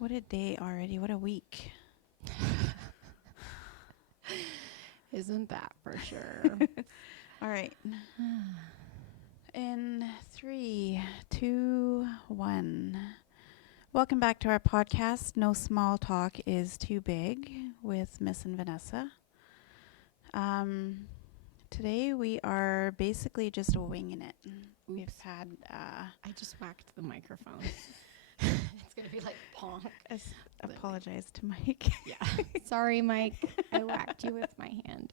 What a day already. What a week. Isn't that for sure? All right. In 3, 2, 1. Welcome back to our podcast, No Small Talk is Too Big, with Miss and Vanessa. Today we are basically just winging it. We've had... I just whacked the microphone. It's going to be like ponk. apologize to Mike. Yeah. Sorry, Mike. I whacked you with my hand.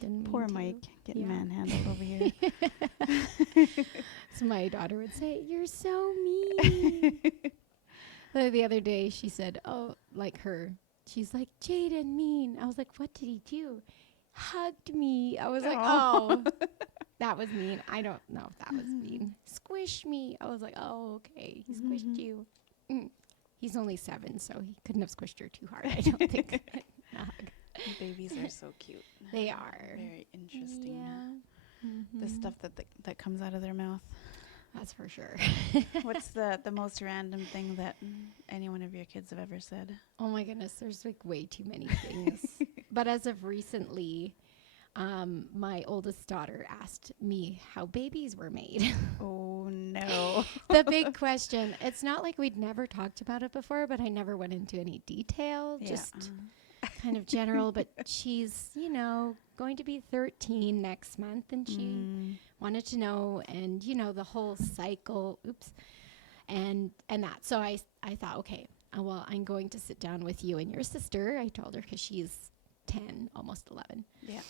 Didn't Poor mean to. Mike getting Yeah. manhandled over here. So my daughter would say, "You're so mean." The other day she said, she's like, "Jaden mean." I was like, "What did he do?" Hugged me. I was like, "Oh, that was mean." I don't know if that was mean. Squish me. I was like, "Oh, okay. He squished you." He's only 7, so he couldn't have squished her too hard, I don't think. Babies are so cute. They are. Very interesting. Yeah. The stuff that comes out of their mouth. That's for sure. What's the most random thing that any one of your kids have ever said? Oh my goodness, there's like way too many things. But as of recently, my oldest daughter asked me how babies were made. Oh no. The big question. It's not like we'd never talked about it before, but I never went into any detail. Yeah. Just kind of general. But she's, going to be 13 next month, and she wanted to know, and the whole cycle. And that. So I thought, okay, well, I'm going to sit down with you and your sister. I told her because she's 10, almost 11. Yeah.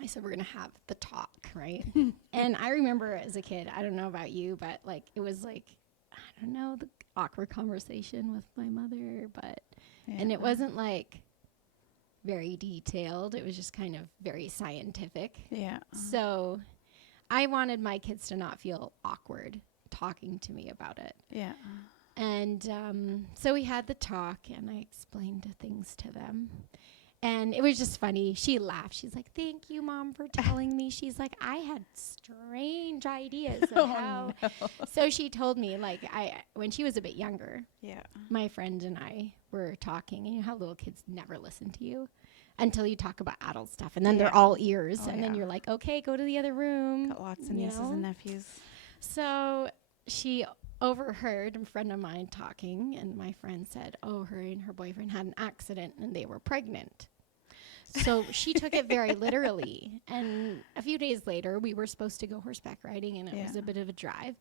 I said, we're going to have the talk, right? And I remember as a kid, I don't know about you, but like, it was like, I don't know, the awkward conversation with my mother, and it wasn't like very detailed. It was just kind of very scientific. Yeah. So I wanted my kids to not feel awkward talking to me about it. Yeah. And so we had the talk, and I explained things to them. And it was just funny. She laughed. She's like, "Thank you, Mom, for telling me." She's like, "I had strange ideas of how." No. So she told me, like, when she was a bit younger, Yeah. my friend and I were talking. And you know how little kids never listen to you until you talk about adult stuff. And then they're all ears. Oh, and then you're like, "Okay, go to the other room." Got lots of nieces and nephews. So she overheard a friend of mine talking, and my friend said, "Oh, her and her boyfriend had an accident and they were pregnant." So she took it very literally. And a few days later, we were supposed to go horseback riding, and it was a bit of a drive.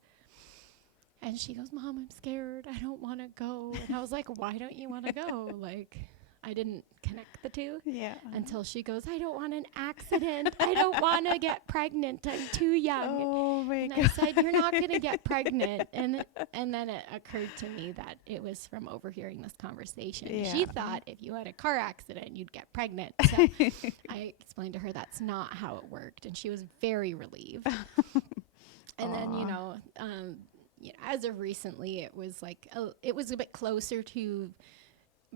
And she goes, "Mom, I'm scared. I don't want to go." And I was like, "Why don't you want to go?" Like, I didn't connect the two. Yeah. Until she goes, "I don't want an accident. I don't want to get pregnant. I'm too young." Oh my And God. I said, "You're not going to get pregnant." And then it occurred to me that it was from overhearing this conversation. Yeah. She thought if you had a car accident, you'd get pregnant. So I explained to her that's not how it worked. And she was very relieved. And then, as of recently, it was like, it was a bit closer to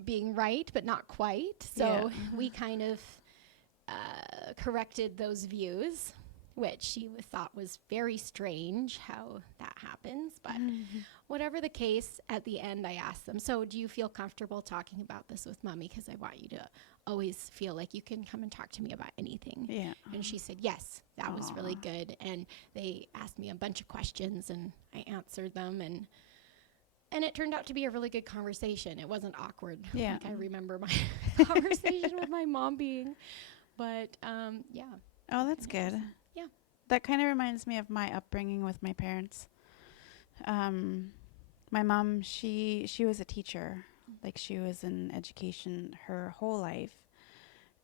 being right, but not quite. So we kind of corrected those views, which she thought was very strange how that happens. But whatever the case, at the end, I asked them, "So do you feel comfortable talking about this with Mommy? Because I want you to always feel like you can come and talk to me about anything." Yeah. And she said, "Yes, that was really good." And they asked me a bunch of questions, and I answered them. And it turned out to be a really good conversation. It wasn't awkward. Yeah. Like I remember my conversation with my mom being. But, yeah. Oh, that's good. Yeah. That kind of reminds me of my upbringing with my parents. My mom, she was a teacher. Like, she was in education her whole life.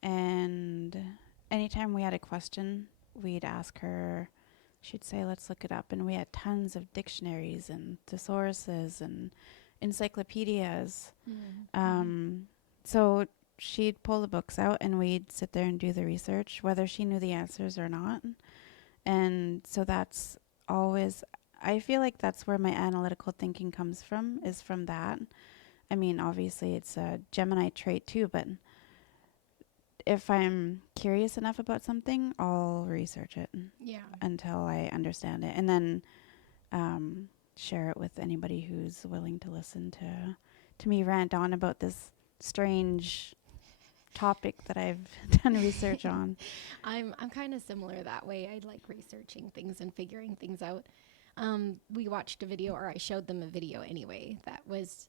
And anytime we had a question, we'd ask her. She'd say, "Let's look it up." And we had tons of dictionaries and thesauruses and encyclopedias. So she'd pull the books out, and we'd sit there and do the research, whether she knew the answers or not. And so that's always, I feel like that's where my analytical thinking comes from, is from that. I mean, obviously it's a Gemini trait too, but if I'm curious enough about something, I'll research it Yeah. until I understand it. And then share it with anybody who's willing to listen to me rant on about this strange topic that I've done research on. I'm kind of similar that way. I like researching things and figuring things out. We watched a video, or I showed them a video anyway. That was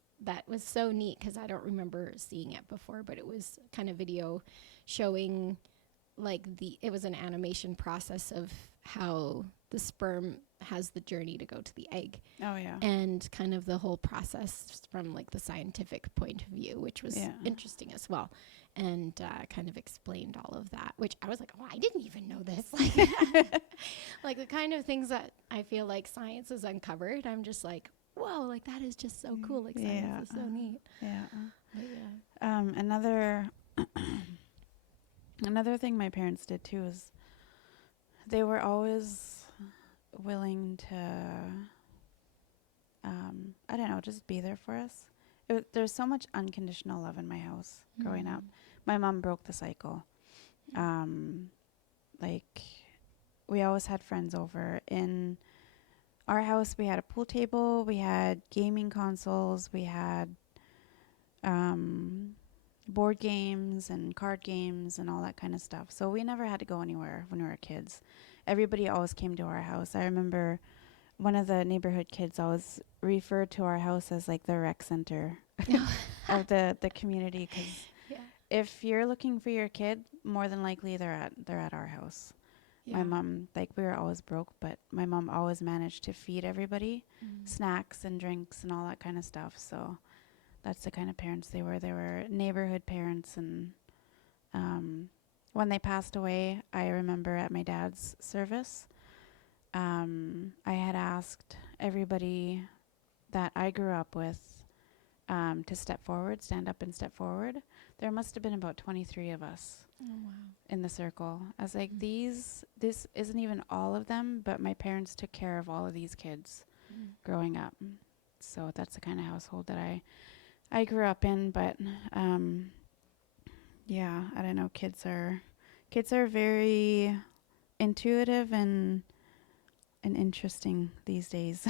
so neat because I don't remember seeing it before, but it was kind of video showing like it was an animation process of how the sperm has the journey to go to the egg, Oh yeah. and kind of the whole process from like the scientific point of view, which was interesting as well, and kind of explained all of that, which I was like, oh, I didn't even know this. Like, like the kind of things that I feel like science has uncovered, I'm just like, whoa, like that is just so cool. Like science is so neat. Yeah. But yeah. Another thing my parents did too is they were always willing to, I don't know, just be there for us. There's so much unconditional love in my house growing up. My mom broke the cycle. Like, we always had friends over. In our house, we had a pool table, we had gaming consoles, we had board games and card games and all that kind of stuff. So we never had to go anywhere when we were kids. Everybody always came to our house. I remember one of the neighborhood kids always referred to our house as like the rec center of the community, because if you're looking for your kid, more than likely they're at our house. My mom, like, we were always broke, but my mom always managed to feed everybody snacks and drinks and all that kind of stuff. So that's the kind of parents they were. They were neighborhood parents. And when they passed away, I remember at my dad's service, I had asked everybody that I grew up with to stand up and step forward. There must have been about 23 of us in the circle. I was like, this isn't even all of them, but my parents took care of all of these kids growing up. So that's the kind of household that I grew up in. But yeah, I don't know. Kids are very intuitive and interesting these days,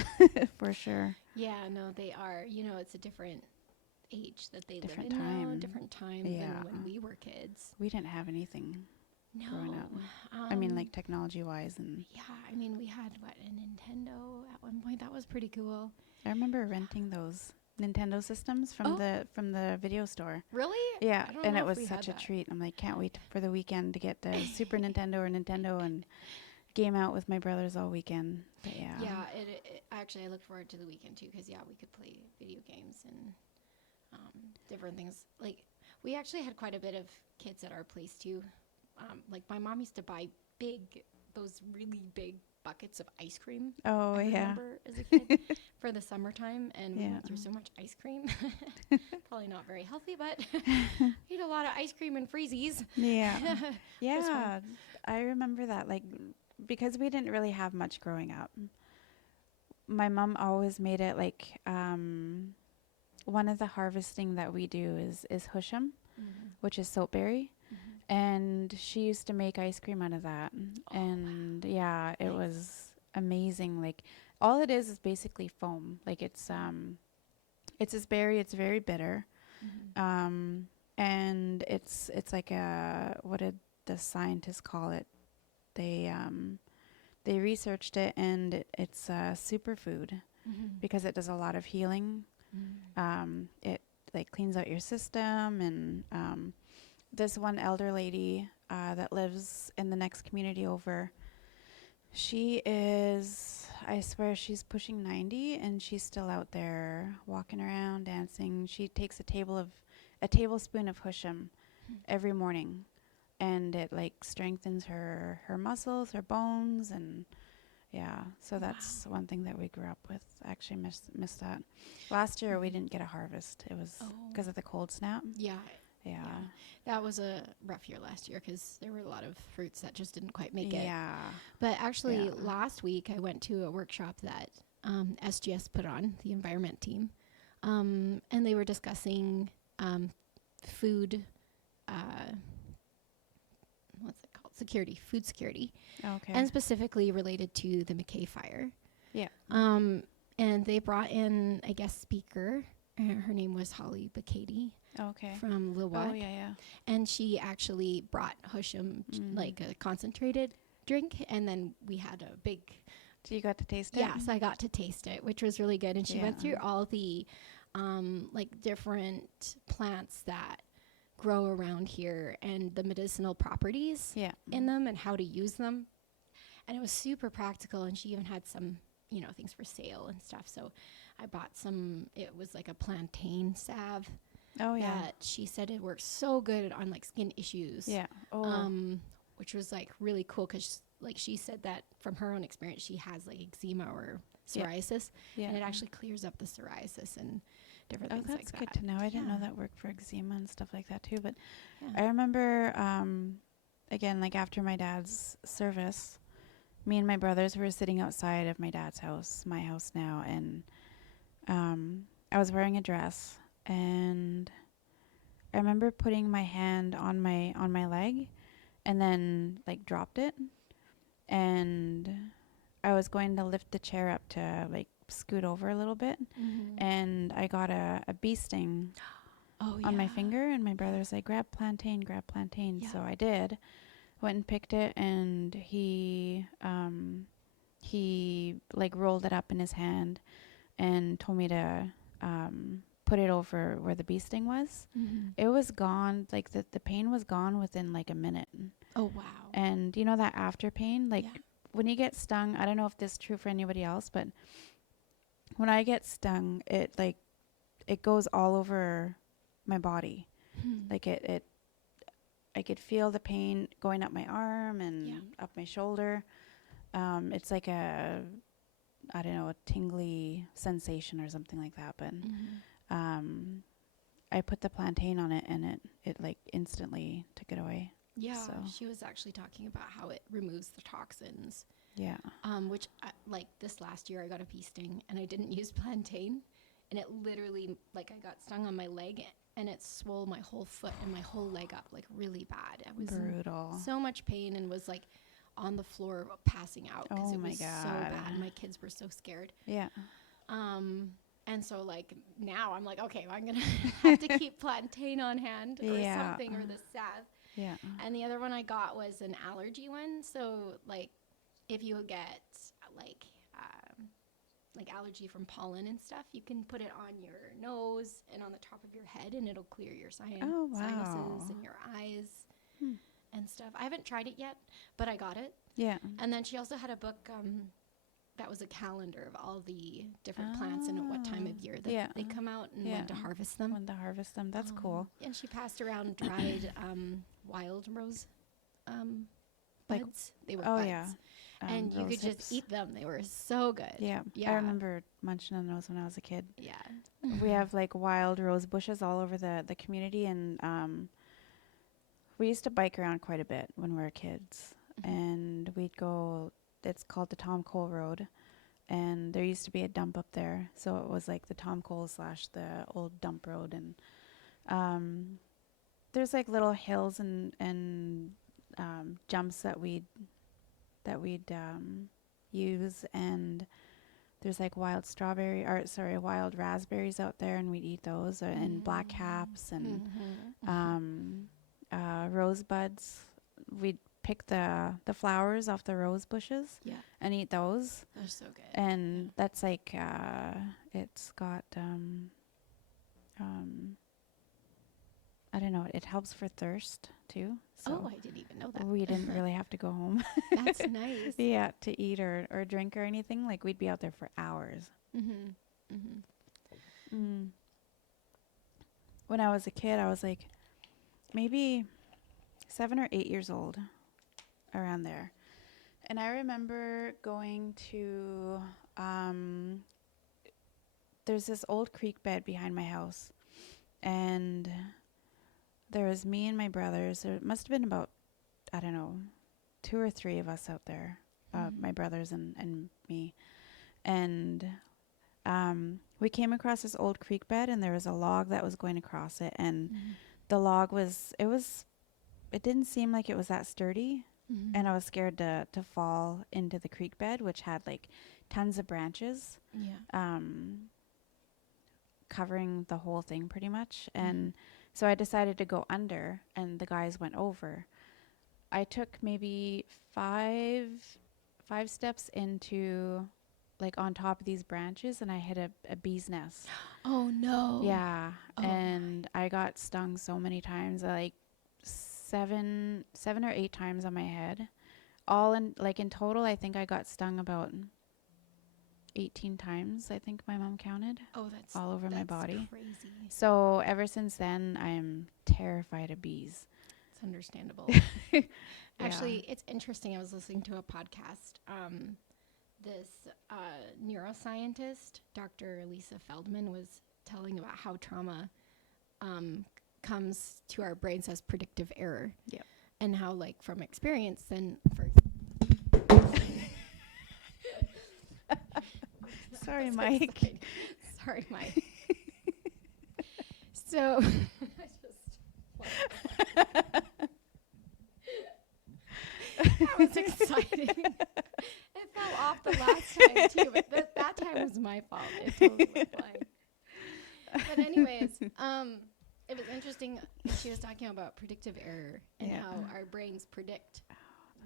for sure. Yeah, no, they are. You know, it's a different age that they Different live in time. now, different time than when we were kids. We didn't have anything growing up. No. I mean, like, technology-wise. And Yeah, I mean, we had, a Nintendo at one point. That was pretty cool. I remember renting those Nintendo systems from the video store. Really? Yeah, I don't and know it if was we had such a that. treat. I'm like, can't wait for the weekend to get the Super Nintendo or Nintendo and game out with my brothers all weekend. But yeah. Yeah, it actually, I look forward to the weekend too, because we could play video games and different things. Like, we actually had quite a bit of kids at our place too. Like, my mom used to buy those really big buckets of ice cream. Oh, I yeah. remember as a kid for the summertime, and we went through so much ice cream. Probably not very healthy, but ate a lot of ice cream and freezies. Yeah. Yeah. I remember that, like, because we didn't really have much growing up. My mom always made it like one of the harvesting that we do is husham, which is soapberry. And she used to make ice cream out of that. And yeah, it was amazing. Like, all it is basically foam. Like, it's this berry, it's very bitter. And it's like what did the scientists call it? They researched it, and it's a superfood because it does a lot of healing. It like cleans out your system. And this one elder lady that lives in the next community over, she is, I swear, she's pushing 90, and she's still out there walking around, dancing. She takes a tablespoon of husham every morning, and it like strengthens her muscles, her bones. And yeah, so that's one thing that we grew up with. Actually missed that. Last year we didn't get a harvest. It was because of the cold snap. Yeah. That was a rough year last year because there were a lot of fruits that just didn't quite make it. Yeah. But actually, last week I went to a workshop that SGS put on, the environment team, and they were discussing food, what's it called? Food security. Okay. And specifically related to the McKay fire. Yeah. and they brought in a guest speaker. Her name was Holly Bacady Okay. from Oh Lilwat, yeah, yeah. and she actually brought Husham like a concentrated drink, and then we had a big So you got to taste it? yeah. So I got to taste it, which was really good, and she went through Yeah. all the like different plants that grow around here and the medicinal properties Yeah. in them and how to use them. And it was super practical. And she even had some, you know, things for sale and stuff. So I bought some, it was like a plantain salve Oh yeah. that she said it works so good on like skin issues. Yeah. Oh. Which was like really cool because like she said that from her own experience, she has like eczema or Yeah. psoriasis, Yeah. and it actually clears up the psoriasis and different Oh, things that's like good that. to know. I didn't know Yeah. that worked for eczema and stuff like that too. But I Yeah. remember, again, like after my dad's service, me and my brothers were sitting outside of my dad's house, my house now, and I was wearing a dress, and I remember putting my hand on my leg, and then like dropped it, and I was going to lift the chair up to like scoot over a little bit, and I got a bee sting Oh yeah. on my finger, and my brother's like, grab plantain, grab plantain. Yeah. So I did, went and picked it, and he like rolled it up in his hand and told me to put it over where the bee sting was. It was gone, like the pain was gone within like a minute. Oh wow. And you know that after pain, like Yeah. when you get stung, I don't know if this is true for anybody else, but when I get stung, it like it goes all over my body. Like it I could feel the pain going up my arm and Yeah. up my shoulder. It's like I don't know, a tingly sensation or something like that. But I put the plantain on it, and it like instantly took it away. Yeah. So She was actually talking about how it removes the toxins. yeah. Which like this last year I got a bee sting and I didn't use plantain, and it literally like I got stung on my leg and it swole my whole foot and my whole leg up like really bad. I was in Brutal. so much pain and was like on the floor passing out because Oh it my was so God. bad. My kids were so scared. Yeah. And so like now I'm like, okay, well, I'm gonna have to keep plantain on hand or Yeah. something, or the salve. Yeah. And the other one I got was an allergy one. So like if you get like allergy from pollen and stuff, you can put it on your nose and on the top of your head, and it'll clear your Oh, wow. sinuses and your eyes and stuff. I haven't tried it yet, but I got it. Yeah. And then she also had a book that was a calendar of all the different plants and at what time of year that they come out and when to harvest them. When to harvest them. That's cool. And she passed around dried wild rose Like- buds. They were Oh buds. yeah. And you rose could hips. just eat them. They were so good. Yeah. Yeah. I remember munching on those when I was a kid. Yeah. We have like wild rose bushes all over the community, and we used to bike around quite a bit when we were kids, and we'd go. It's called the Tom Cole Road, and there used to be a dump up there, so it was like the Tom Cole / the old dump road, and there's like little hills and jumps that we'd use, and there's like wild wild raspberries out there, and we'd eat those, and black caps and rosebuds. We'd pick the flowers off the rose bushes Yeah. and eat those. They're so good. And that's like it's got I don't know, it helps for thirst too. So Oh, I didn't even know that. we didn't really have to go home That's nice. yeah, to eat or drink or anything. Like we'd be out there for hours. When I was a kid, I was like maybe 7 or 8 years old, around there. And I remember going to there's this old creek bed behind my house, and there was me and my brothers. There must have been about, I don't know, 2 or 3 of us out there, my brothers and me. And we came across this old creek bed, and there was a log that was going across it, and the log it didn't seem like it was that sturdy, and I was scared to fall into the creek bed, which had like tons of branches, Yeah. covering the whole thing pretty much. And so I decided to go under, and the guys went over. I took maybe five steps into, like, on top of these branches, and I hit a bee's nest. Oh no. Yeah, Oh and I got stung so many times, like seven or eight times on my head. All in, like, in total, I think I got stung about 18 times. I think my mom counted, Oh, that's all over my body. crazy. So ever since then, I'm terrified of bees. It's understandable. Actually, it's interesting. I was listening to a podcast. This neuroscientist, Dr. Lisa Feldman, was telling about how trauma comes to our brains as predictive error. Yep. And how, like, from experience, then Sorry, Mike. Sorry, Mike. So, that was exciting. It fell off the last time too, but that time was my fault. It totally went flying. But anyways, it was interesting. She was talking about predictive error and how our brains predict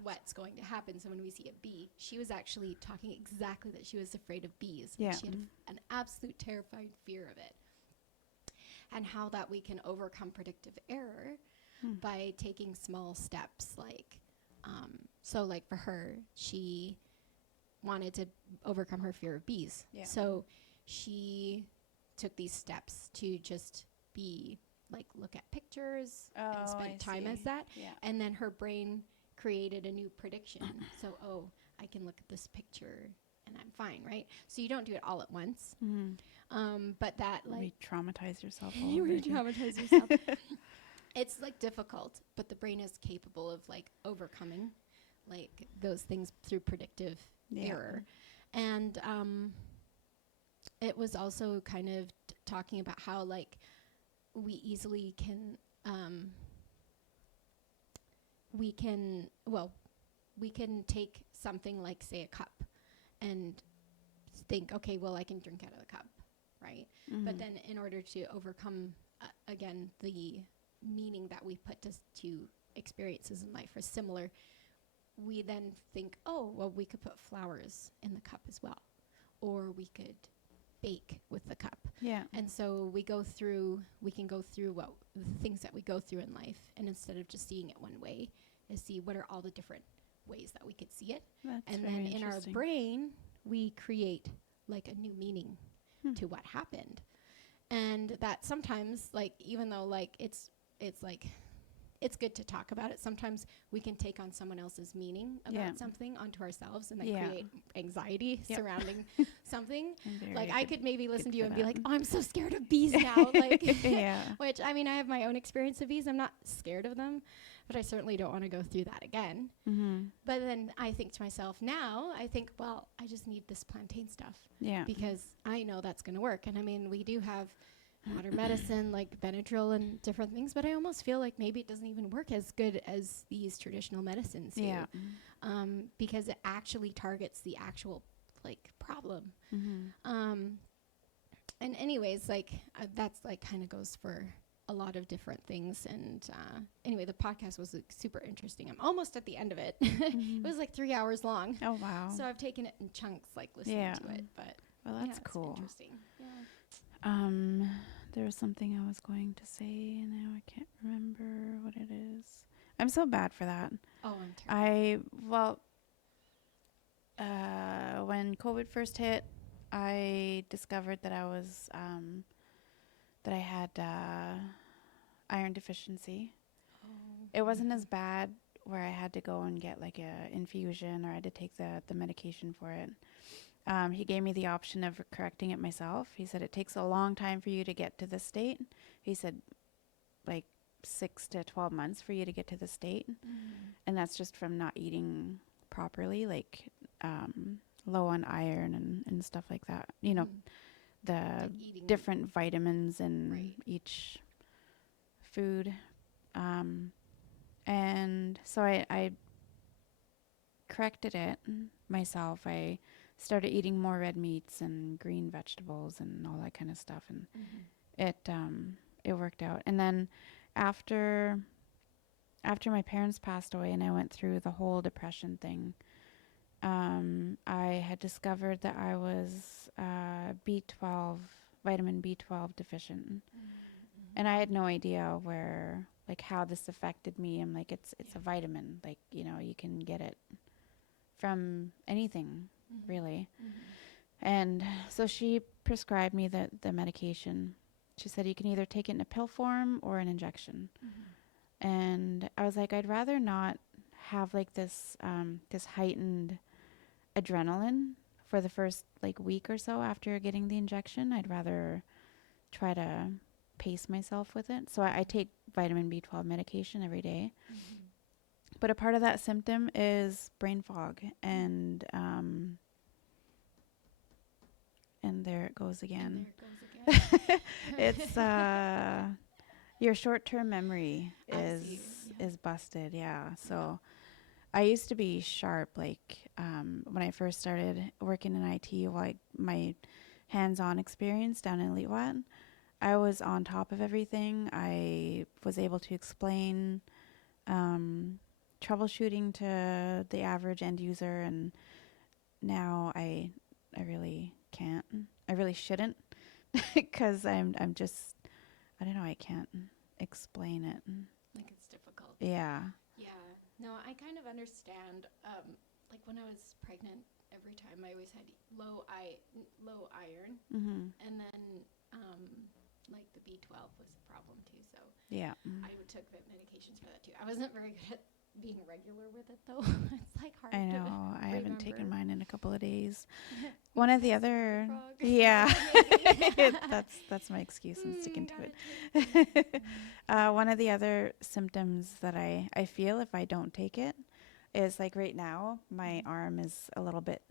what's going to happen. So when we see a bee, she was actually talking exactly that she was afraid of bees. Yeah. She had an absolute terrified fear of it. And how that we can overcome predictive error by taking small steps. Like, so like for her, she wanted to overcome her fear of bees. Yeah. So she took these steps to just be like, look at pictures and spend time as that. Yeah. And then her brain created a new prediction. So, I can look at this picture and I'm fine, right? So you don't do it all at once. But that, like, Re-traumatize yourself. you re-traumatize yourself. It's like difficult, but the brain is capable of, like, overcoming, like, those things through predictive error. And it was also kind of talking about how, like, we easily can we can take something like, say, a cup and think, okay, well, I can drink out of the cup, right? But then in order to overcome, again, the meaning that we put to experiences in life are similar, we then think, oh, well, we could put flowers in the cup as well, or we could bake with the cup. Yeah. And so we can go through the things that we go through in life, and instead of just seeing it one way, is see what are all the different ways that we could see it. That's and very then in our interesting. brain, we create, like, a new meaning to what happened. And that sometimes, like, even though, like, it's like, it's good to talk about it, sometimes we can take on someone else's meaning about something onto ourselves, and then create anxiety surrounding something. Like, I could maybe listen to you and be like, oh, I'm so scared of bees now. Like, which, I mean, I have my own experience of bees. I'm not scared of them, but I certainly don't want to go through that again. But then I think to myself now, well, I just need this plantain stuff. Yeah. Because I know that's going to work. And I mean, we do have modern medicine like Benadryl and different things, but I almost feel like maybe it doesn't even work as good as these traditional medicines do. Yeah. Because it actually targets the actual, like, problem. And anyways, like, that's, like, kind of goes for a lot of different things. And anyway, the podcast was, like, super interesting. I'm almost at the end of it. It was like 3 hours long. Oh, wow. So I've taken it in chunks, like, listening to it. But well, that's it's cool. interesting. Yeah. There was something I was going to say, and now I can't remember what it is. I'm so bad for that. Oh, I'm terrible. When COVID first hit, I discovered that I was, that I had iron deficiency. It wasn't as bad where I had to go and get, like, a infusion, or I had to take the medication for it. He gave me the option of correcting it myself. He said, it takes a long time for you to get to this state. He said, like, 6 to 12 months for you to get to the state. And that's just from not eating properly, like, low on iron and stuff like that. You know, the Like different vitamins in each food. And so I corrected it myself. I started eating more red meats and green vegetables and all that kind of stuff, and Mhm. it worked out. And then after my parents passed away and I went through the whole depression thing, I had discovered that I was B12, vitamin B12 deficient. Mhm. And I had no idea where, like, how this affected me. I'm like, it's Yeah. a vitamin. Like, you can get it from anything, Mhm. really. Mhm. And so she prescribed me the medication. She said you can either take it in a pill form or an injection. Mhm. And I was like, I'd rather not have like this heightened adrenaline for the first like week or so after getting the injection. I'd rather try to pace myself with it. So I take vitamin B12 medication every day. Mhm. But a part of that symptom is brain fog, and there it goes And there again. it goes again. It's your short-term memory I see. Yeah. is busted. Yeah. Yeah. So I used to be sharp. Like when I first started working in IT, like my hands-on experience down in Elite, I was on top of everything. I was able to explain um, troubleshooting to the average end user, and now I really can't. I really shouldn't, because I'm just, I don't know. I can't explain it. Like it's difficult. Yeah. Yeah. No, I kind of understand. Like when I was pregnant, every time I always had low iron, Mhm. and then like the B12 was a problem too. So Yeah. I took medications for that too. I wasn't very good at being regular with it though. It's like I hard to know. I haven't taken remember. mine in a couple of days. One Maybe of the have some brain other, fog. yeah, Maybe. that's my excuse. I'm sticking to Gotta take some. it. One of the other symptoms that I feel if I don't take it is like right now, my Mhm. arm is a little bit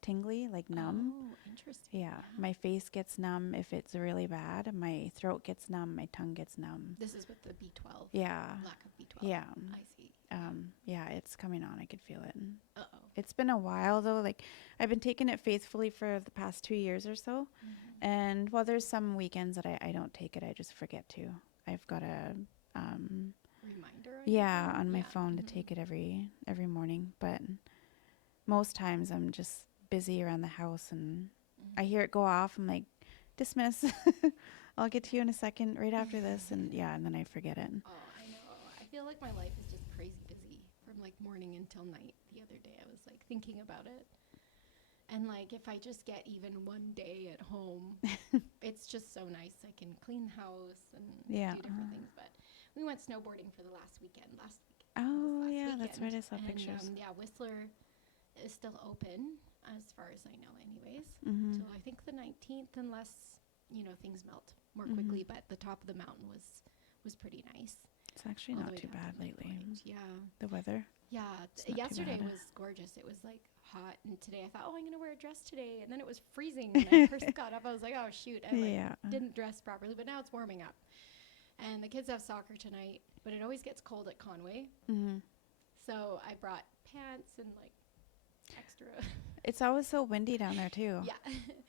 tingly, like numb. Oh, interesting. Yeah, Yeah. my face gets numb if it's really bad. My throat gets numb. My tongue gets numb. This is with the B12, Yeah, lack of B12. yeah, I see. Yeah. yeah. It's coming on. I could feel it. Uh-oh. It's been a while though. Like I've been taking it faithfully for the past 2 years or so. Mhm. And well, there's some weekends that I don't take it. I just forget to. I've got a Reminder on your yeah, phone? on my Yeah. phone to Mhm. take it every morning. But most times I'm just busy around the house and I hear it go off. I'm like, dismiss. I'll get to you in a second right after this, and yeah, and then I forget it. Oh, I know. I feel like my life is just crazy busy from like morning until night. The other day I was like thinking about it. And like if I just get even one day at home, it's just so nice. I can clean the house and Yeah. do different things. But we went snowboarding for the last weekend, this Oh last yeah, that's weekend. right. I saw And pictures. yeah, Whistler is still open as far as I know anyways. Mhm. Till I think the 19th unless, things melt more Mhm. quickly, but the top of the mountain was pretty nice. It's actually All the not way too down to bad Mountain lately. Point. Yeah. The weather. Yeah. It's not too Yesterday bad. was gorgeous. It was like hot, and today I thought, oh, I'm gonna wear a dress today, and then it was freezing when I first got up. I was like, oh shoot, I like Yeah. didn't dress properly, but now it's warming up. And the kids have soccer tonight, but it always gets cold at Conway, Mhm. so I brought pants and like extra. It's always so windy down there too. Yeah.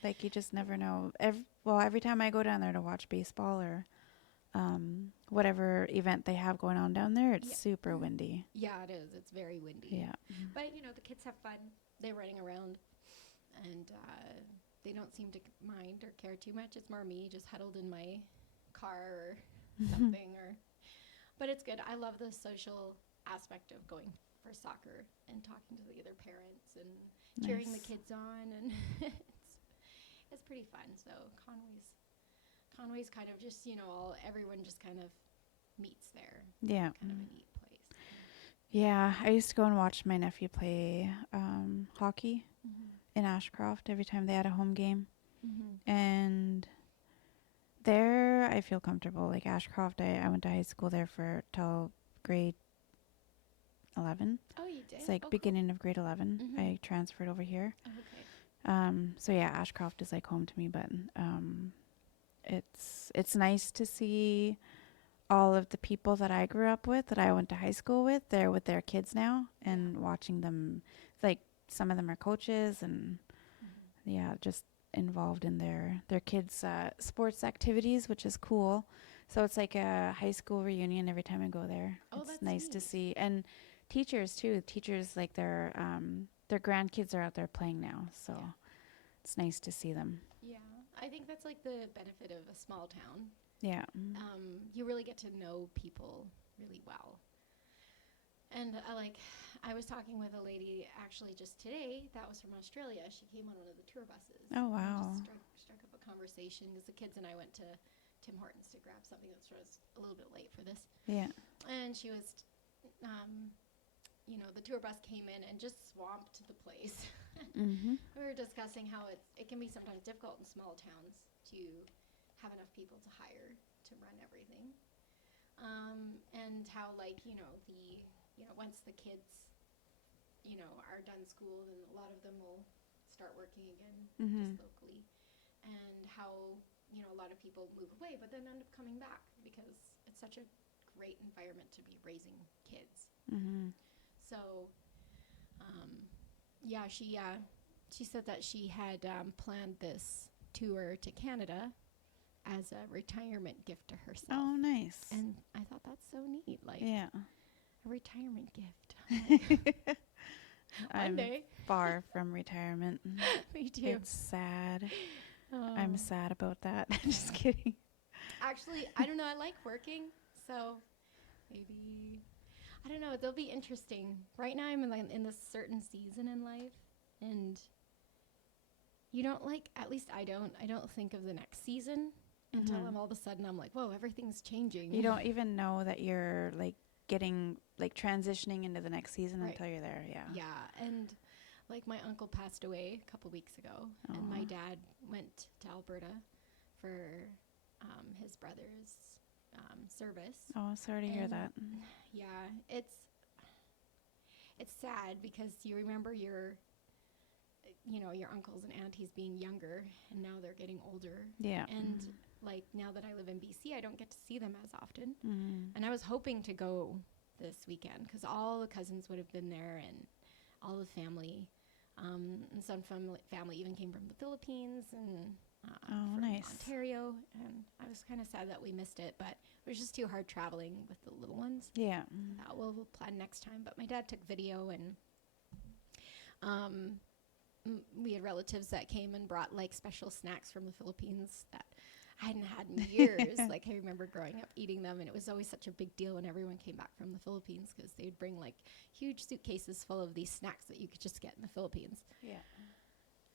Like you just never know. Every time I go down there to watch baseball or whatever event they have going on down there, it's Yeah. super windy. Yeah, it is. It's very windy. Yeah. But the kids have fun. They're running around, and they don't seem to mind or care too much. It's more me just huddled in my car or something. But it's good. I love the social aspect of going for soccer and talking to the other parents and cheering the Nice. kids on, and it's pretty fun. So Conway's kind of just everyone just kind of meets there. Yeah. Kind of a neat place. Yeah, I used to go and watch my nephew play hockey Mm-hmm. in Ashcroft every time they had a home game. Mm-hmm. And there I feel comfortable. Like Ashcroft, I went to high school there for till grade 11. Oh, you did? It's like Oh, cool. beginning of grade 11. Mm-hmm. I transferred over here. Oh, okay. So yeah, Ashcroft is like home to me, but it's nice to see all of the people that I grew up with, that I went to high school with, they're with their kids now, and watching them, like some of them are coaches, and yeah, just involved in their kids' sports activities, which is cool. So it's like a high school reunion every time I go there. Oh, It's that's nice to neat. see, and teachers too. Teachers like their grandkids are out there playing now, so Yeah. it's nice to see them. Yeah. I think that's like the benefit of a small town. Yeah. You really get to know people really well. And I was talking with a lady actually just today that was from Australia. She came on one of the tour buses. Oh And we wow. just struck up a conversation because the kids and I went to Tim Hortons to grab something that was a little bit late for this. Yeah. And she was, the tour bus came in and just swamped the place. Mhm. We were discussing how it can be sometimes difficult in small towns to have enough people to hire to run everything. And how once the kids, are done school, then a lot of them will start working again Mhm. just locally. And how, a lot of people move away but then end up coming back because it's such a great environment to be raising kids. Mhm. So, yeah, she said that she had planned this tour to Canada as a retirement gift to herself. Oh, nice. And I thought that's so neat, like Yeah. a retirement gift. One I'm day. far from retirement. Me too. It's sad. Oh. I'm sad about that. Just kidding. Actually, I don't know. I like working, so maybe I don't know. They'll be interesting. Right now, I'm in this certain season in life, and you don't at least I don't. I don't think of the next season until Mhm. I'm all of a sudden I'm like, whoa, everything's changing. You don't even know that you're like getting like transitioning into the next season Right. until you're there. Yeah. Yeah, and like my uncle passed away a couple weeks ago, and my Aw. dad went to Alberta for his brother's service. Oh, sorry to hear And that. yeah, it's sad because you remember your uncles and aunties being younger, and now they're getting older. Yeah. And like now that I live in BC, I don't get to see them as often. Mhm. And I was hoping to go this weekend because all the cousins would have been there and all the family. And some family even came from the Philippines and Oh, from nice. Ontario. And I was kind of sad that we missed it, but it was just too hard traveling with the little ones. Yeah. We'll plan next time. But my dad took video, and we had relatives that came and brought like special snacks from the Philippines that I hadn't had in years. Like I remember growing up eating them, and it was always such a big deal when everyone came back from the Philippines because they'd bring like huge suitcases full of these snacks that you could just get in the Philippines. Yeah.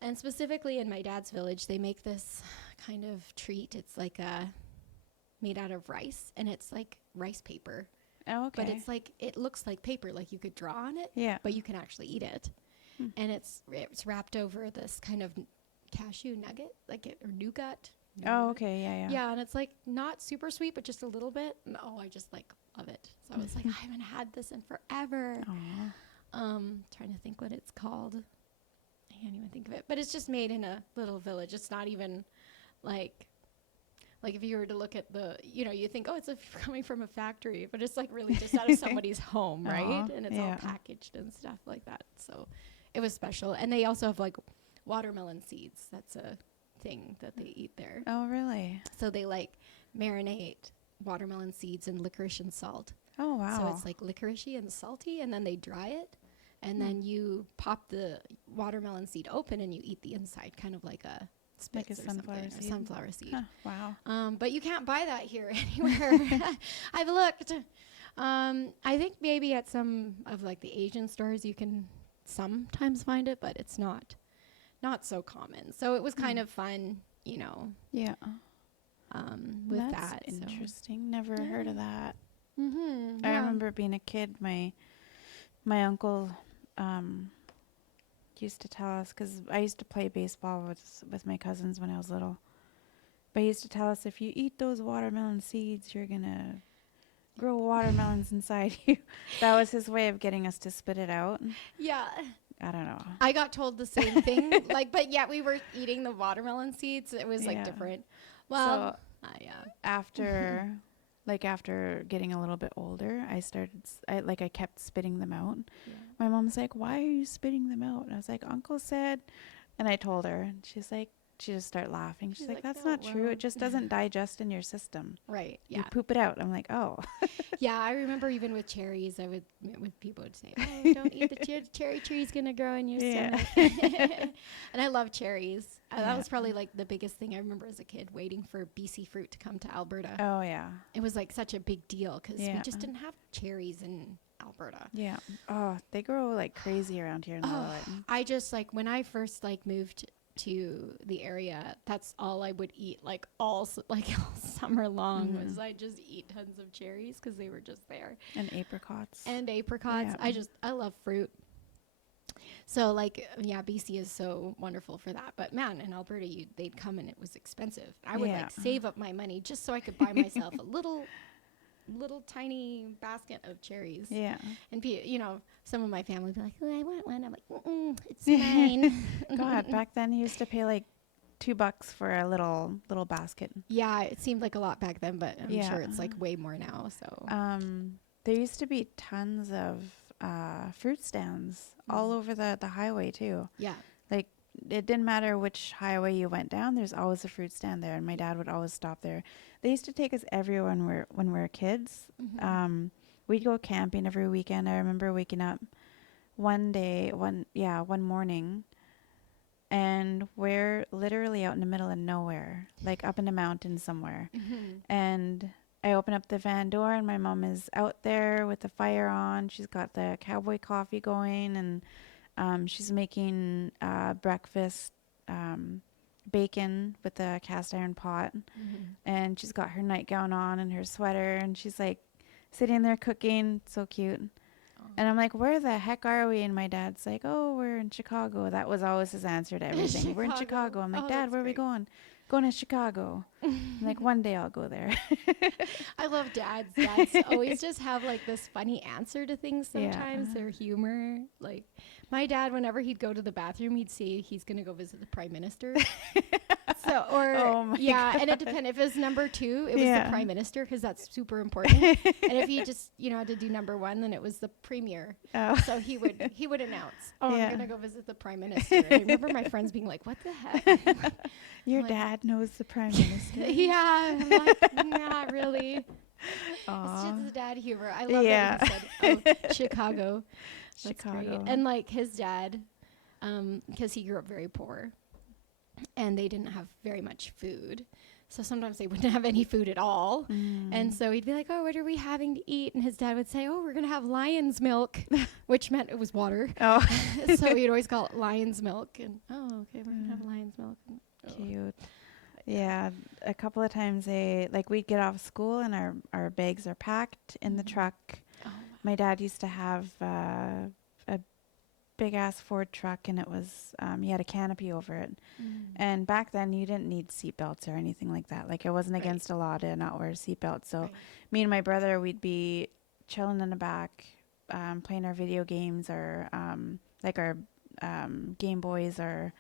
And specifically in my dad's village, they make this kind of treat. It's like made out of rice, and it's like rice paper. Oh, okay. But it's like it looks like paper, like you could draw on it, yeah. but you can actually eat it. Hmm. And it's wrapped over this kind of cashew nugget, or nougat. Oh, okay. Yeah, yeah. Yeah, and it's like not super sweet, but just a little bit. And I just like love it. So I was like, I haven't had this in forever. Aw. Trying to think what it's called. I can't even think of it. But it's just made in a little village. It's not even like if you were to look at you think, oh, it's coming from a factory, but it's like really just out of somebody's home, right? Aw, And it's all yeah. packaged and stuff like that. So it was special. And they also have like watermelon seeds. That's a thing that they eat there. Oh, really? So they like marinate watermelon seeds in licorice and salt. Oh, wow. So it's like licoricey and salty, and then they dry it, and then you pop the watermelon seed open and you eat the inside, kind of like a Like a Spitz or sunflower something, or seed? sunflower seed. Huh, wow. But you can't buy that here anywhere. I've looked. I think maybe at some of like the Asian stores you can sometimes find it, but it's not so common. So it was kind of fun, Yeah. with That's that. interesting. Never heard of that. Mm-hmm. I remember being a kid, my uncle used to tell us, because I used to play baseball with my cousins when I was little. But he used to tell us, if you eat those watermelon seeds, you're going to grow watermelons inside you. That was his way of getting us to spit it out. Yeah. I don't know. I got told the same thing. But yeah, we were eating the watermelon seeds. It was Yeah. different. Well, yeah. After after getting a little bit older, I kept spitting them out. Yeah. My mom's like, "Why are you spitting them out?" And I was like, "Uncle said And I told her, and she just started laughing. She's She's like, like, that's "No, not true. It well." just doesn't digest in your system. Right. You Yeah. poop it out. I'm like, oh. Yeah, I remember even with cherries, I would when people would say, "Oh, don't eat the cherry tree's gonna grow in your Yeah. stomach." And I love cherries. That Yeah. was probably like the biggest thing I remember as a kid, waiting for BC fruit to come to Alberta. Oh, yeah. It was like such a big deal because we Yeah. just didn't have cherries in Alberta. Yeah. Oh, they grow like crazy around here in Oh, Inuit. I just like when I first like moved to the area, that's all I would eat like like all summer long was I just eat tons of cherries because they were just there. And apricots. And apricots. Yeah. I love fruit. So like yeah, BC is so wonderful for that. But man, in Alberta they'd come and it was expensive. I would Yeah. like save up my money just so I could buy myself a little tiny basket of cherries. Yeah. And some of my family would be like, "Oh, I want one." I'm like, "It's mine." God, back then you used to pay like $2 for a little basket. Yeah, it seemed like a lot back then, but I'm Yeah. sure it's like way more now. So There used to be tons of fruit stands all over the highway too. yeah. Like it didn't matter which highway you went down, there's always a fruit stand there, and my dad would always stop there. They used to take us everywhere when we were kids. We'd go camping every weekend. I remember waking up one morning, and we're literally out in the middle of nowhere, like up in the mountains somewhere. And I open up the van door, and my mom is out there with the fire on. She's got the cowboy coffee going, and she's making breakfast, bacon with the cast iron pot. And she's got her nightgown on and her sweater, and she's like sitting there cooking. So cute. And I'm like, where the heck are we? And my dad's like, oh, we're in Chicago. That was always his answer to everything. We're in Chicago. I'm like, Oh, Dad, that's where are we great. going? Going to Chicago. I'm like, one day I'll go there. I love dads. Dads always just have like this funny answer to things Yeah. sometimes. Their humor. Like my dad, whenever he'd go to the bathroom, he'd say he's going to go visit the prime minister. Oh my and it depended. If it was number 2, it was Yeah. the prime minister because that's super important. And if he just, had to do number 1, then it was the premier. Oh. So he would announce, "Oh, Yeah. I'm going to go visit the prime minister." And I remember my friends being like, "What the heck?" Your Like- dad knows the prime minister. Yeah, I'm like, not really. It's Aw. just the dad humor. I love Yeah. that he said, "Oh, Chicago." That's great. Chicago. And like his dad, because he grew up very poor, and they didn't have very much food. So sometimes they wouldn't have any food at all. And so he'd be like, "Oh, what are we having to eat?" And his dad would say, "Oh, we're going to have lion's milk," which meant it was water. Oh, So he'd always call it lion's milk. And, "Oh, okay, we're going to have lion's milk." And, cute. Yeah, a couple of times we'd get off school and our bags are packed in the truck. Oh, My dad used to have a big ass Ford truck, and it was he had a canopy over it. And back then you didn't need seatbelts or anything like that. Like it wasn't Right. against a law to not wear a seatbelt. So Right. me and my brother, we'd be chilling in the back, playing our video games or like our Game Boys or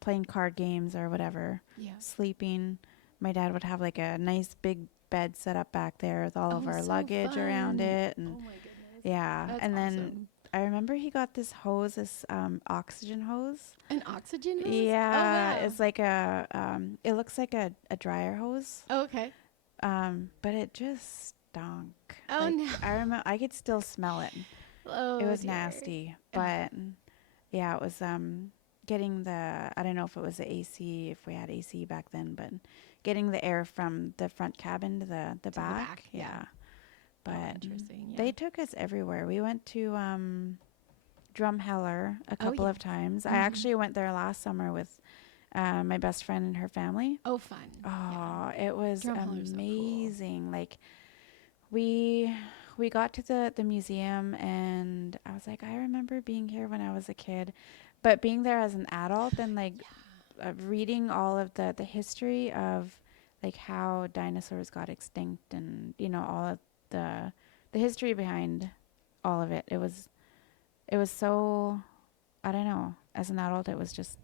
playing card games or whatever, Yeah. sleeping. My dad would have like a nice big bed set up back there with all of Oh, our so luggage around fun. it. Oh And my goodness. yeah. That's And then awesome. I remember he got this hose, this oxygen hose. An oxygen hose? Yeah. Oh, wow. It's like it looks like a dryer hose. Oh, okay. But it just stunk. Oh, Like, no. I remember I could still smell it. Oh, It was dear. nasty, but yeah, it was getting I don't know if it was the AC, if we had AC back then, but getting the air from the front cabin to the back. Yeah. Oh, But interesting. Yeah. they took us everywhere. We went to Drumheller a couple yeah. of times. I actually went there last summer with my best friend and her family. Oh, fun. Oh, it was Drumheller's so cool. amazing. Like we got to the museum, and I was like, I remember being here when I was a kid, but being there as an adult and like reading all of the history of like how dinosaurs got extinct and all of the history behind all of it. It was so, I don't know, as an adult it was just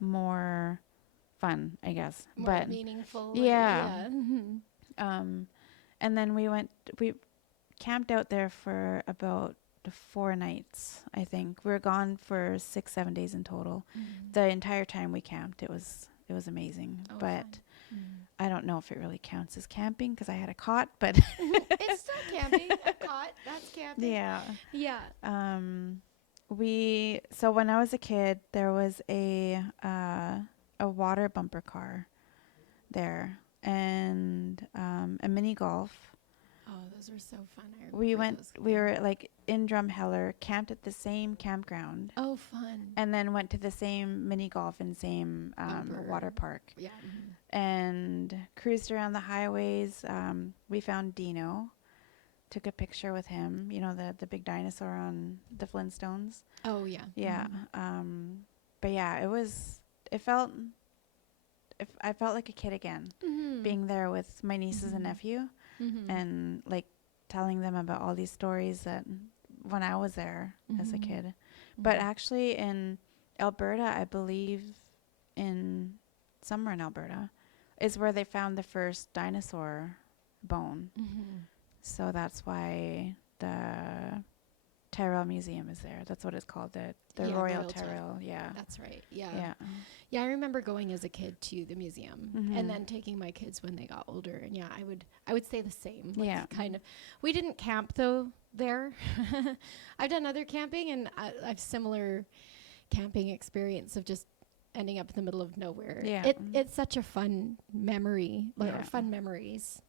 more fun, I guess. More but meaningful. yeah. Mhm. and then we camped out there for about 4 nights, I think. We were gone for 6, 7 days in total. Mm. The entire time we camped, it was amazing. Oh, But fun. Mm. I don't know if it really counts as camping because I had a cot. But It's still camping. A cot, that's camping. yeah, Yeah. so when I was a kid, there was a water bumper car there, and a mini golf. Oh, those were so fun. I We remember went. those. We were like in Drumheller, camped at the same campground, Oh, fun. and then went to the same mini golf and same Bumper. water park, Yeah. Mhm. and cruised around the highways. We found Dino, took a picture with him. You know, the big dinosaur on the Flintstones. Oh, yeah. Yeah. Mhm. But yeah, it felt. If I felt like a kid again, Mhm. being there with my nieces and Mhm. nephew, Mhm. and like telling them about all these stories that when I was there as a Mhm. kid. But Mhm. actually in Alberta, I believe in somewhere in Alberta is where they found the first dinosaur bone. Mhm. So that's why the Tyrrell Museum is there. That's what it's called, the Yeah, Royal Royal Tyrrell. Yeah. That's right. Yeah. Yeah. Yeah, I remember going as a kid to the museum and Mhm. then taking my kids when they got older. And yeah, I would say the same. Like Yeah. kind of. We didn't camp though there. I've done other camping and I've similar camping experience of just ending up in the middle of nowhere. Yeah. It's such a fun memory, Yeah. or fun memories,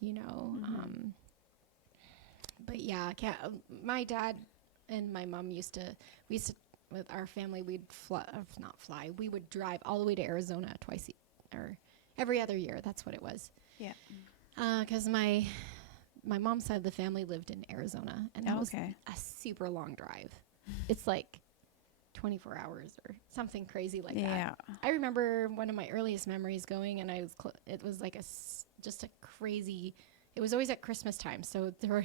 you know. Mhm. But yeah, my dad and my mom we used to, with our family, we'd not fly, we would drive all the way to Arizona or every other year. That's what it was. Yeah. Because my mom's side of the family lived in Arizona, and that was Okay. a super long drive. It's like 24 hours or something crazy like that. Yeah. I remember one of my earliest memories going, and it was like just a crazy. It was always at Christmas time, so there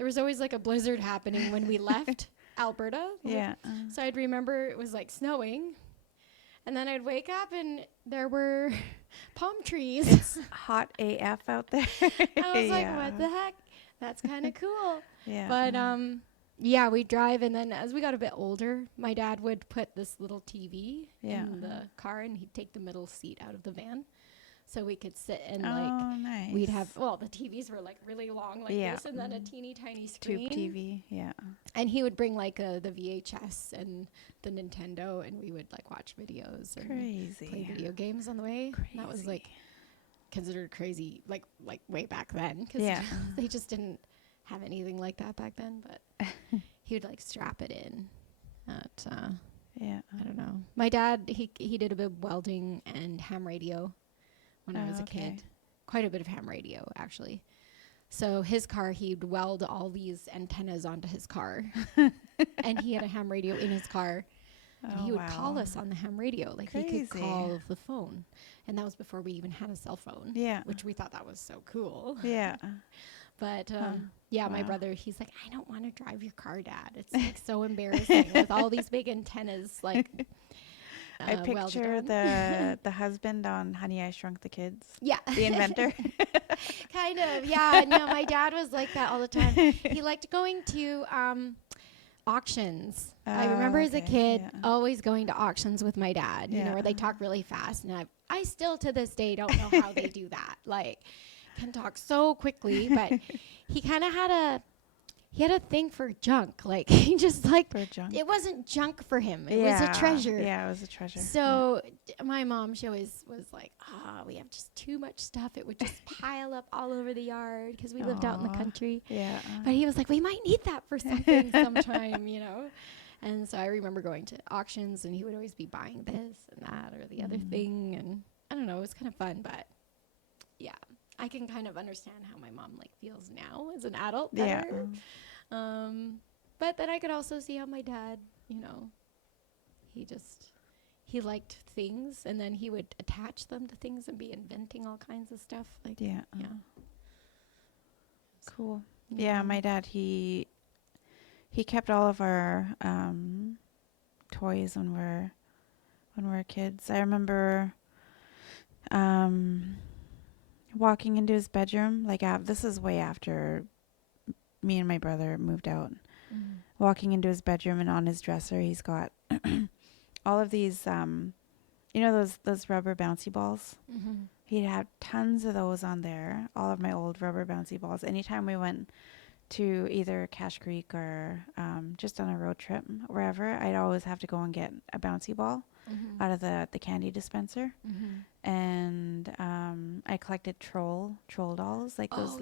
was always like a blizzard happening when we left Alberta. Yeah. So I'd remember it was like snowing, and then I'd wake up and there were palm trees. It's hot AF out there. I was like, Yeah. what the heck? That's kind of cool. Yeah. But yeah, we'd drive, and then as we got a bit older, my dad would put this little TV Yeah. in the car, and he'd take the middle seat out of the van, so we could sit and Oh, like nice. we'd have, well, the TVs were like really long like Yeah. this, and then a teeny tiny screen. Tube TV. Yeah. And he would bring like the VHS and the Nintendo, and we would like watch videos and Crazy. play video games on the way. And that was like considered crazy, like way back then, because Yeah. they just didn't have anything like that back then. But he would like strap it in. At Yeah. I don't know. My dad, he did a bit of welding and ham radio when I was a okay. kid. Quite a bit of ham radio, actually. So his car, he'd weld all these antennas onto his car, and he had a ham radio in his car. And Oh, he would wow. call us on the ham radio, like he could Crazy. call the phone, and that was before we even had a cell phone. Yeah. Which we thought that was so cool. Yeah. But yeah, my Wow. brother, he's like, I don't want to drive your car, Dad. It's like so embarrassing with all these big antennas, like. I welded picture on. the husband on Honey, I Shrunk the Kids, Yeah. the inventor. Kind of, yeah. No, my dad was like that all the time. He liked going to auctions. I remember as a Okay, kid yeah. always going to auctions with my dad, you know, Yeah. where they talk really fast. And I still to this day don't know how they do that. Like, can talk so quickly, but he kind of had a thing for junk. Like, he just like, For junk. it wasn't junk for him. It Yeah. was a treasure. Yeah, it was a treasure. So my mom, she always was like, we have just too much stuff. It would just pile up all over the yard because we lived out in the Aw. country. Yeah. But he was like, we might need that for something sometime, you know. And so I remember going to auctions, and he would always be buying this and that or the other thing. And I don't know, it was kind of fun. But yeah, I can kind of understand how my mom like feels now as an adult Yeah. better. But then I could also see how my dad, you know, he liked things, and then he would attach them to things and be inventing all kinds of stuff. Like, Yeah. yeah. Cool. Yeah, my dad, he kept all of our toys when we're kids. I remember walking into his bedroom, like this is way after me and my brother moved out. walking into his bedroom, and on his dresser he's got all of these you know those rubber bouncy balls. He'd have tons of those on there, all of my old rubber bouncy balls. Anytime we went to either Cache Creek or just on a road trip, wherever, I'd always have to go and get a bouncy ball out of the candy dispenser. And I collected troll dolls, like those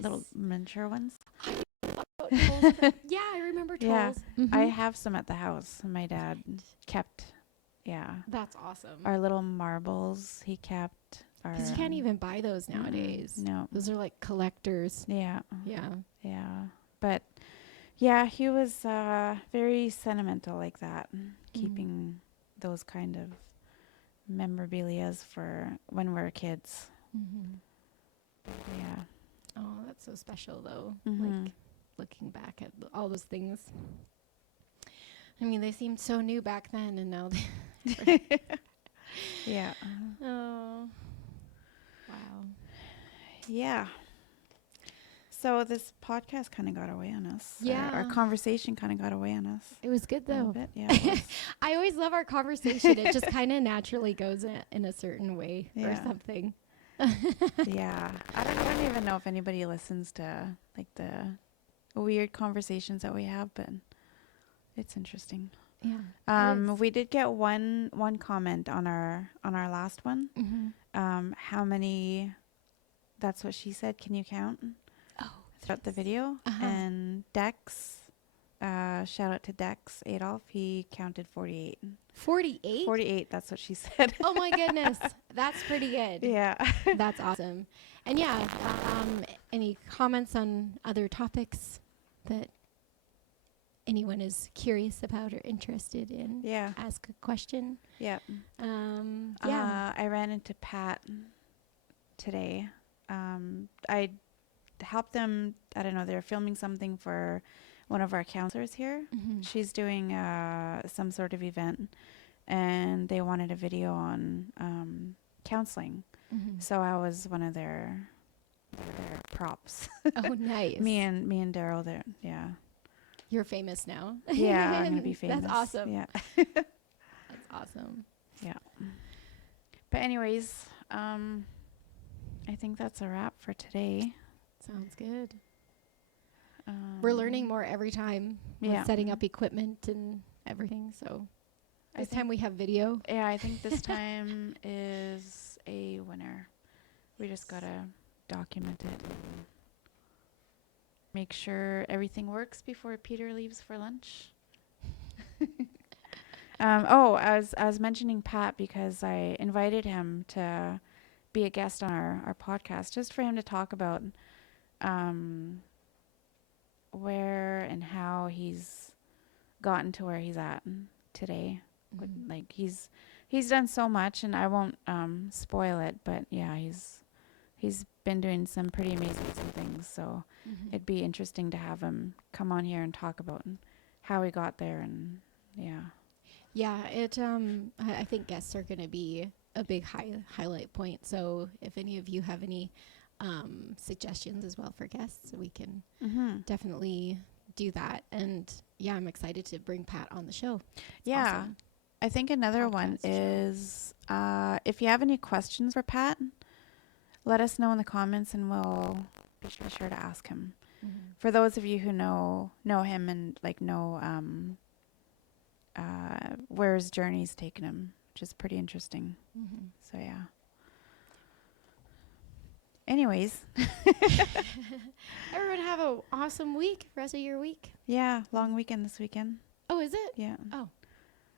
little miniature ones. Trolls. Yeah, I remember Yeah, trolls. I have some at the house. My dad kept, yeah, That's awesome. our little marbles he kept. Because you can't even buy those nowadays. No. Those are like collectors. Yeah. Yeah. Yeah. But yeah, he was very sentimental like that, keeping those kind of memorabilias for when we were kids. Yeah. Oh, that's so special though. Like looking back at all those things. I mean, they seemed so new back then, and now they. Yeah. Oh. Wow. Yeah. So this podcast kind of got away on us. Yeah. Our conversation kind of got away on us. It was good A little though. bit. Yeah. It was. I always love our conversation. It just kind of naturally goes in a certain way or Yeah. something. Yeah. I don't even know if anybody listens to like the weird conversations that we have, but it's interesting. Yeah. We did get one comment on our last one. How many? That's what she said. Can you count? Oh, Throughout the video. And Dex, shout out to Dex Adolf. He counted 48. 48? 48. That's what she said. Oh my goodness. That's pretty good. Yeah. That's awesome. And yeah, any comments on other topics that anyone is curious about or interested in? Yeah. Ask a question. Yeah. Yeah. I ran into Pat today. I helped them. I don't know. They're filming something for one of our counselors here. She's doing some sort of event, and they wanted a video on counseling. So I was one of their props. Oh, nice. me and Daryl. There. Yeah. You're famous now. Yeah, I'm gonna be famous. That's awesome. Yeah. That's awesome. Yeah. But anyways, I think that's a wrap for today. Sounds good. We're learning more every time. Yeah. With setting up equipment and everything. So this time we have video. Yeah, I think this time is a winner. We just gotta document it and make sure everything works before Peter leaves for lunch. I was mentioning Pat because I invited him to be a guest on our podcast, just for him to talk about where and how he's gotten to where he's at today. Like he's done so much, and I won't spoil it, but yeah, he's been doing some pretty amazing things. So it'd be interesting to have him come on here and talk about how he got there, and yeah. Yeah, I think guests are going to be a big highlight point. So if any of you have any suggestions as well for guests, we can definitely do that. And yeah, I'm excited to bring Pat on the show. It's awesome. I think another one is if you have any questions for Pat, let us know in the comments, and we'll be sure to ask him. For those of you who know him and like know where his journey's taken him, which is pretty interesting. So yeah. Anyways. Everyone have an awesome week, rest of your week. Yeah, long weekend this weekend. Oh, is it? Yeah. Oh.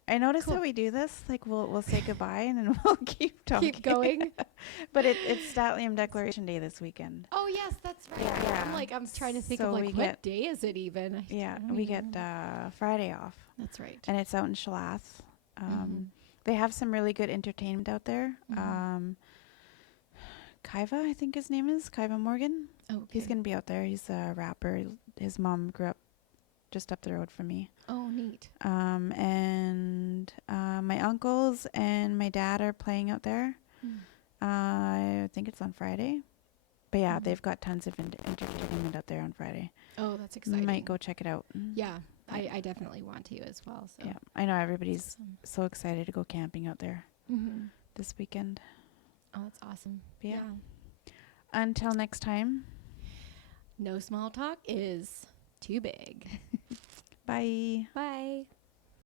I noticed Cool. how we do this. Like we'll say goodbye and then we'll keep talking. Keep going. But it's Statlium Declaration Day this weekend. Oh, yes, that's right. Yeah. I'm trying to think So of we what get- day is it even? Yeah, I don't we even get know. Friday off, That's right. and it's out in Shalath. They have some really good entertainment out there. Kaiva, I think his name is Kaiva Morgan. Oh, He's gonna be out there. He's a rapper. His mom grew up just up the road from me. Oh, neat. And my uncles and my dad are playing out there. I think it's on Friday. But yeah, they've got tons of entertainment out there on Friday. Oh, that's exciting. Might go check it out. Yeah, I definitely want to as well. So Yeah, I know everybody's awesome. so excited to go camping out there Mm-hmm. this weekend. Oh, that's awesome. But yeah. Yeah. Until next time, No small talk is too big. bye. Bye.